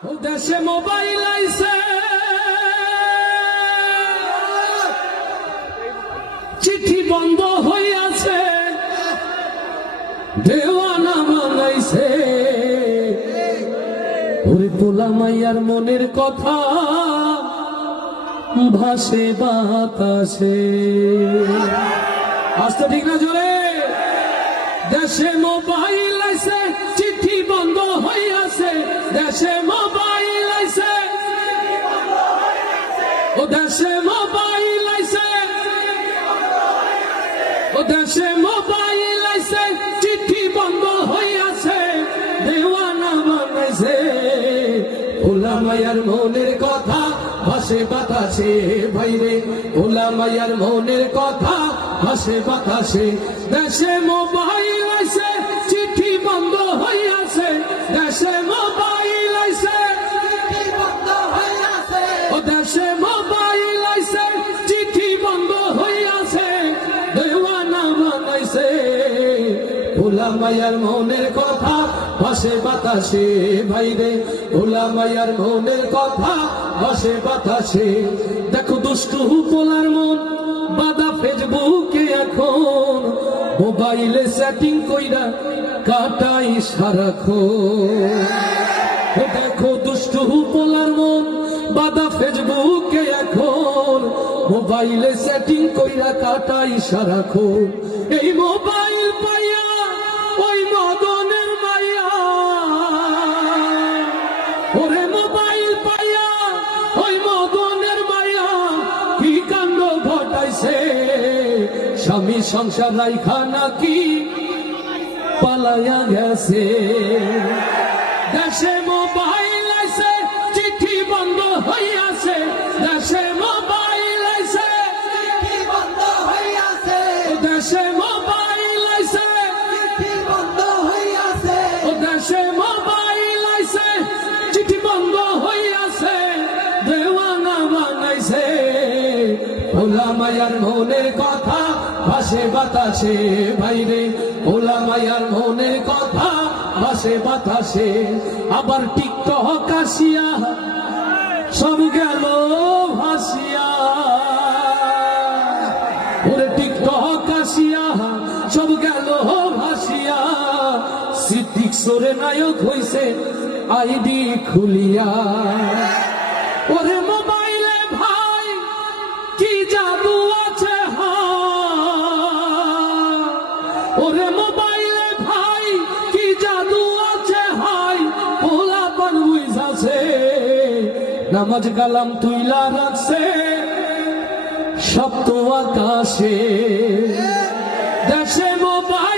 দেশে মোবাইল আইছে। চিঠি বন্ধ হইয়াছে। দেওয়ানা মানাইছে। ওরে পোলা মাইয়ার মনের কথা ভাসে বাতাসে। আসতে ঠিক না জোরে? দেশে মোবাইল আইছে, চিঠি বন্ধ হইয়াছে। দেশে দেশে মোবাইল আইছে, চিঠি বন্ধ হইয়াছে, দেওয়ানা বানাইছে। ওলা মায়ার মনের কথা, ভাসে বাতাসে, ভাইরে। ওলা মায়ার মনের কথা, ভাসে বাতাসে। দেশে মোবাইল ভোলা মায়ার মনের কথা, ভাসে বাতাসে ভাইরে। ভোলা মায়ার মনের কথা, ভাসে বাতাসে। দেখো দুষ্টু পোলার মন বাদা ফেসবুকে এখন। মোবাইলে সেটিং কইরা কাটাই ও দেখো দুষ্টু পোলার মন বাদা ফেসবুকে এখন। মোবাইলে সেটিং কইরা কাটাই সারাক্ষণ। এই মোবাইল স্বামী সংসার রাইখা নাকি পালাইয়া গেছে। দেশে মোবাইল আছে চিঠি বন্ধ হইয়াছে। দেশে মোবাইল আইছে দেশে ওলা মায়ার মনের কথা ভাসে বাতাসে, ভাইরে। ওলা মায়ার মনের কথা ভাসে বাতাসে। আবার টিকটক আসিয়া, সব গেল ভাসিয়া। ওরে টিকটক আসিয়া, সব গেল ভাসিয়া। সিদ্দিক সোরে নায়ক হইছে, আইডি খুলিয়া। ওরে নামাজ কালাম তুইলা রাখছে সপ্ত আকাশে। দেশে মোবাইল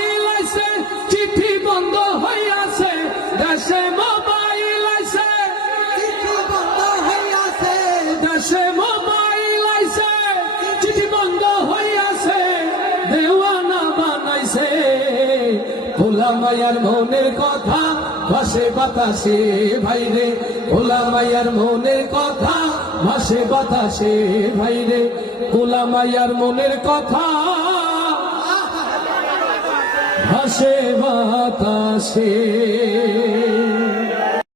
ভোলা মায়ার মনের কথা ভাসে বাতাসে ভাইরে। ভোলা মায়ার মনের কথা ভাসে বাতাসে ভাইরে। ভোলা মায়ার মনের কথা ভাসে বাতাসে